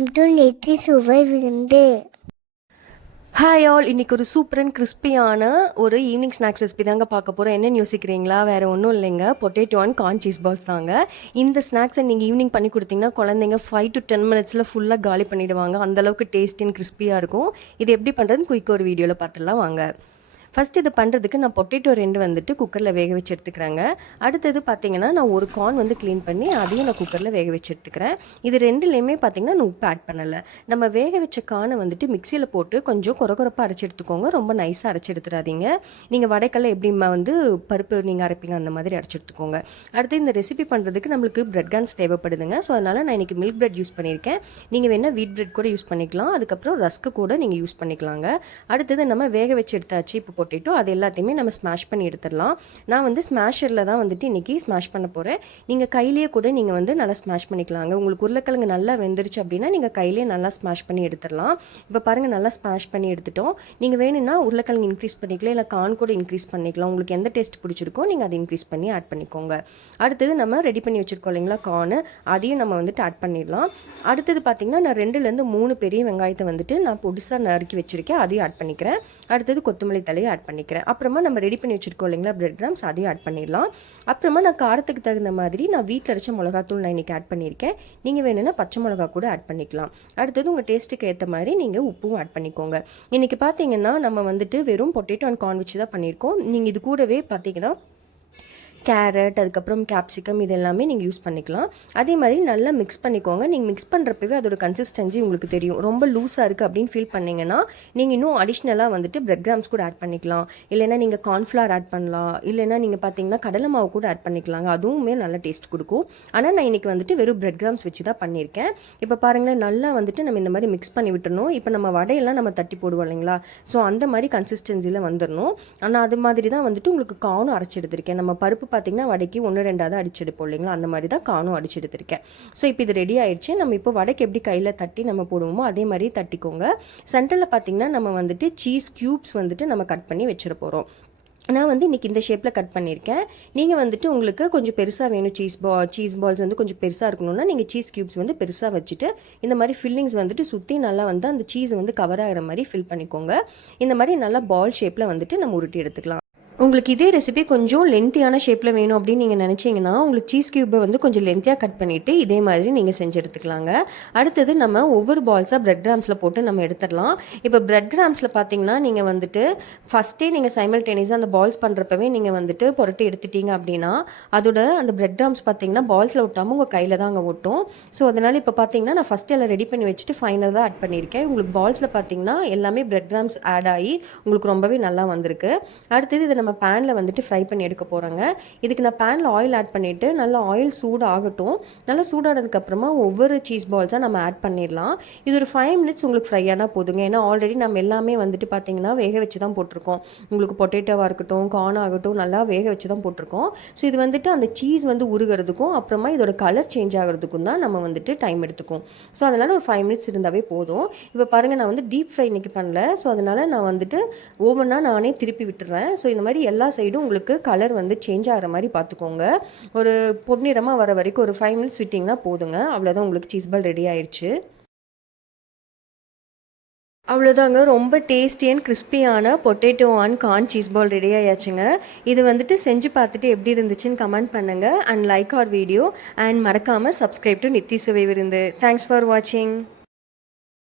Welcome to நெத்தி சுவை விருந்து. ஹாய் ஆல், இன்றைக்கி ஒரு சூப்பர் அண்ட் கிறிஸ்பியான ஒரு ஈவினிங் ஸ்நாக்ஸ் ரெசிபி தாங்க பார்க்க போகிறோம். என்னென்னு யோசிக்கிறீங்களா? வேறு ஒன்றும் இல்லைங்க, potato and corn cheese balls தாங்க. இந்த ஸ்நாக்ஸை நீங்கள் ஈவினிங் பண்ணி கொடுத்தீங்கன்னா குழந்தைங்க 5 to 10 மினிட்ஸில் ஃபுல்லாக காலி பண்ணிவிடுவாங்க. அந்தளவுக்கு டேஸ்டி அண்ட் கிறிஸ்பியாக இருக்கும். இது எப்படி பண்ணுறதுன்னு குயிக்காக ஒரு வீடியோவில் பார்த்துடலாம் வாங்க. ஃபஸ்ட் இது பண்ணுறதுக்கு நான் பொட்டேட்டோ 2 வந்துட்டு குக்கரில் வேக வச்சு எடுத்துக்கிறேங்க. அடுத்தது பார்த்தீங்கன்னா நான் ஒரு கார்ன் வந்து க்ளீன் பண்ணி அதையும் நான் குக்கரில் வேக வச்சு எடுத்துக்கிறேன். இது ரெண்டுலேயுமே பார்த்தீங்கன்னா நான் உப்பு ஆட் பண்ணலை. நம்ம வேக வச்ச கார்னை வந்துட்டு மிக்சியில் போட்டு கொஞ்சம் கொரப்பாக அரைச்சி எடுத்துக்கோங்க. ரொம்ப நைஸாக அரைச்சி எடுத்துடாதீங்க. நீங்கள் வடைக்கல்ல எப்படி வந்து பருப்பு நீங்கள் அரைப்பீங்க அந்த மாதிரி அரைச்சி எடுத்துக்கோங்க. அடுத்து இந்த ரெசிபி பண்ணுறதுக்கு நம்மளுக்கு பிரெட் கார்ன்ஸ் தேவைப்படுதுங்க. ஸோ அதனால் நான் இன்றைக்கி மில்க் பிரெட் யூஸ் பண்ணியிருக்கேன். நீங்கள் வேணால் வீட் பிரெட் கூட யூஸ் பண்ணிக்கலாம். அதுக்கப்புறம் ரஸ்க்கு கூட நீங்கள் யூஸ் பண்ணிக்கலாங்க. அடுத்தது நம்ம வேக வச்சு எடுத்தாச்சு இப்போ பொட்டேட்டோ, அது எல்லாத்தையுமே நம்ம ஸ்மாஷ் பண்ணி எடுத்துடலாம். நான் வந்து ஸ்மாஷரில் தான் வந்துட்டு இன்றைக்கி ஸ்மாஷ் பண்ண போகிறேன். நீங்கள் கையிலேயே கூட நீங்கள் வந்து நல்லா ஸ்மாஷ் பண்ணிக்கலாங்க. உங்களுக்கு உருளைக்கிழங்கு நல்லா வெந்துருச்சு அப்படின்னா நீங்கள் கையிலேயே நல்லா ஸ்மாஷ் பண்ணி எடுத்துடலாம். இப்போ பாருங்கள், நல்லா ஸ்மாஷ் பண்ணி எடுத்துட்டோம். நீங்கள் வேணும்னா உருளைக்கிழங்கு இன்க்ரீஸ் பண்ணிக்கலாம், இல்லை கார்ன் கூட இன்க்ரீஸ் பண்ணிக்கலாம். உங்களுக்கு எந்த டேஸ்ட் பிடிச்சிருக்கோ நீங்கள் அதை இன்க்ரீஸ் பண்ணி ஆட் பண்ணிக்கோங்க. அடுத்தது நம்ம ரெடி பண்ணி வச்சுருக்கோம் இல்லைங்களா கார்னு, அதையும் நம்ம வந்துட்டு ஆட் பண்ணிடலாம். அடுத்தது பார்த்திங்கன்னா நான் 2லேருந்து 3 பெரிய வெங்காயத்தை வந்துட்டு நான் பொடிசாக நறுக்கி வச்சுருக்கேன், அதையும் ஆட் பண்ணிக்கிறேன். அடுத்தது கொத்தமல்லி தலையை ஆட் பண்ணிக்கிறேன். அப்புறமா நம்ம ரெடி பண்ணி வச்சுருக்கோம் இல்லைங்களா பிரெட் கிராம்ஸ், அதையும் ஆட் பண்ணிடலாம். அப்புறமா நான் காரத்துக்கு தகுந்த மாதிரி நான் வீட்டில் அரைச்ச மிளகாத்தூள் நான் இன்றைக்கி ஆட் பண்ணியிருக்கேன். நீங்கள் வேணும்னா பச்சை மிளகா கூட ஆட் பண்ணிக்கலாம். அடுத்தது உங்கள் டேஸ்ட்டுக்கு ஏற்ற மாதிரி நீங்கள் உப்பும் ஆட் பண்ணிக்கோங்க. இன்றைக்கி பார்த்தீங்கன்னா நம்ம வந்துட்டு வெறும் பொட்டேட்டோ அண்ட் கார்ன் வச்சு தான் பண்ணியிருக்கோம். நீங்கள் இது கூடவே பார்த்தீங்கன்னா கேரட், அதுக்கப்புறம் கேப்சிகம், இது எல்லாமே நீங்கள் யூஸ் பண்ணிக்கலாம். அதே மாதிரி நல்லா மிக்ஸ் பண்ணிக்கோங்க. நீங்கள் மிக்ஸ் பண்ணுறப்பவே அதோட கன்சிஸ்டன்சி உங்களுக்கு தெரியும். ரொம்ப லூஸாக இருக்குது அப்படின்னு ஃபீல் பண்ணிங்கன்னா நீங்கள் இன்னும் அடிஷ்னலாக வந்துட்டு பிரெட் கிராம்ஸ் கூட ஆட் பண்ணிக்கலாம். இல்லைனா நீங்கள் கார்ன்ஃப்ளவர் ஆட் பண்ணலாம். இல்லைனா நீங்கள் பார்த்தீங்கன்னா கடலை மாவு கூட ஆட் பண்ணிக்கலாங்க. அதுவுமே நல்ல டேஸ்ட் கொடுக்கும். ஆனால் நான் இன்றைக்கி வந்துட்டு வெறும் பிரெட் கிராம்ஸ் வச்சு தான் பண்ணியிருக்கேன். இப்போ பாருங்களேன், நல்லா வந்துட்டு நம்ம இந்த மாதிரி மிக்ஸ் பண்ணி விட்டுறணும். இப்போ நம்ம வடையெல்லாம் நம்ம தட்டி போடுவோம் இல்லைங்களா, ஸோ அந்த மாதிரி கன்சிஸ்டன்சியில் வந்துடணும். ஆனால் அது மாதிரி தான் வந்துட்டு உங்களுக்கு கார்னும் அரைச்சி எடுத்திருக்கேன். நம்ம பருப்பு பார்த்தீங்கன்னா வடைக்கு 1-2 அடிச்செடுப்போம் இல்லைங்களா, அந்த மாதிரி தான் காணும் அடிச்சு எடுத்திருக்கேன். ஸோ இப்போ இது ரெடி ஆயிடுச்சு. நம்ம இப்போ வடைக்கு எப்படி கையில் தட்டி நம்ம போடுவோமோ அதே மாதிரி தட்டிக்கோங்க. சென்டரில் பார்த்தீங்கன்னா நம்ம வந்துட்டு சீஸ் க்யூப்ஸ் வந்துட்டு நம்ம கட் பண்ணி வச்சிட போகிறோம். நான் வந்து இன்றைக்கி இந்த ஷேப்பில் கட் பண்ணியிருக்கேன். நீங்கள் வந்துட்டு உங்களுக்கு கொஞ்சம் பெருசாக வேணும், சீஸ் பால்ஸ் வந்து கொஞ்சம் பெருசாக இருக்கணும்னா நீங்கள் சீஸ் க்யூப்ஸ் வந்து பெருசாக வச்சுட்டு இந்த மாதிரி ஃபில்லிங்ஸ் வந்துட்டு சுற்றி நல்லா வந்து அந்த சீஸ் வந்து கவர் ஆகிற மாதிரி ஃபில் பண்ணிக்கோங்க. இந்த மாதிரி நல்லா பால் ஷேப்பில் வந்துட்டு நம்ம உருட்டி எடுத்துக்கலாம். உங்களுக்கு இதே ரெசிபி கொஞ்சம் லென்த்தியான ஷேப்பில் வேணும் அப்படின்னு நீங்கள் நினச்சிங்கன்னா உங்களுக்கு சீஸ் க்யூப்பை வந்து கொஞ்சம் லென்த்தியாக கட் பண்ணிவிட்டு இதே மாதிரி நீங்கள் செஞ்சு எடுத்துக்கலாங்க. அடுத்தது நம்ம ஒவ்வொரு பால்ஸாக பிரெட் கிராம்ஸில் போட்டு நம்ம எடுத்துடலாம். இப்போ பிரெட் கிராம்ஸில் பார்த்தீங்கன்னா நீங்கள் வந்துட்டு ஃபஸ்ட்டே நீங்கள் சைமல்டேனியஸாக அந்த பால்ஸ் பண்ணுறப்பவே நீங்கள் வந்துட்டு புரட்டி எடுத்துட்டீங்க அப்படின்னா அதோட அந்த பிரெட் கிராம்ஸ் பார்த்தீங்கன்னா பால்ஸில் ஒட்டாமல் உங்கள் கையில் தான் அங்கே ஒட்டும். ஸோ அதனால் இப்போ பார்த்தீங்கன்னா நான் ஃபஸ்ட்டு எல்லாம் ரெடி பண்ணி வச்சுட்டு ஃபைனல் தான் ஆட் பண்ணியிருக்கேன். உங்களுக்கு பால்ஸில் பார்த்தீங்கன்னா எல்லாமே பிரெட் கிராம்ஸ் ஆட் ஆகி உங்களுக்கு ரொம்பவே நல்லா வந்திருக்கு. அடுத்தது இதை நம்ம பேனில் வந்துட்டு ஃப்ரை பண்ணி எடுக்க போகிறாங்க. இதுக்கு நான் பேனில் ஆயில் ஆட் பண்ணிவிட்டு நல்லா ஆயில் சூடு ஆகட்டும். நல்லா சூடானதுக்கப்புறமா ஒவ்வொரு சீஸ் பால்ஸாக நம்ம ஆட் பண்ணிடலாம். இது ஒரு 5 மினிட்ஸ் உங்களுக்கு ஃப்ரை ஆனால் போதுங்க. ஏன்னா ஆல்ரெடி நம்ம எல்லாமே வந்துட்டு பார்த்திங்கன்னா வேக வச்சு தான் போட்டிருக்கோம். உங்களுக்கு பொட்டேட்டோவாக இருக்கட்டும், கார்ன் ஆகட்டும், நல்லா வேக வச்சு தான் போட்டிருக்கோம். ஸோ இது வந்துட்டு அந்த சீஸ் வந்து உருகிறதுக்கும் அப்புறமா இதோட கலர் சேஞ்ச் ஆகிறதுக்கும் தான் நம்ம வந்துட்டு டைம் எடுத்துக்கும். ஸோ அதனால் ஒரு 5 மினிட்ஸ் இருந்தாவே போதும். இப்போ பாருங்கள், நான் வந்து டீப் ஃப்ரை இன்றைக்கி பண்ணல. ஸோ அதனால் நான் வந்துட்டு ஓவனாக நானே திருப்பி விட்டுறேன். ஸோ இந்த மாதிரி எல்லா சைடும் உங்களுக்கு கலர் வந்து சேஞ்ச் ஆகிற மாதிரி பார்த்துக்கோங்க. ஒரு பொன்னிறமாக வர வரைக்கும் ஒரு 5 மினிட்ஸ் விட்டிங்கன்னா போதுங்க. அவ்வளோதான், உங்களுக்கு சீஸ் பால் ரெடி ஆயிடுச்சு. அவ்வளோதாங்க, ரொம்ப டேஸ்டி அண்ட் கிறிஸ்பியான potato and corn cheese ball ready ஆயாச்சுங்க. இது வந்துட்டு செஞ்சு பார்த்துட்டு எப்படி இருந்துச்சுன்னு கமெண்ட் பண்ணுங்கள் and like our video and மறக்காமல் subscribe to Nithi Suvai Virundhu. Thanks for வாட்சிங்.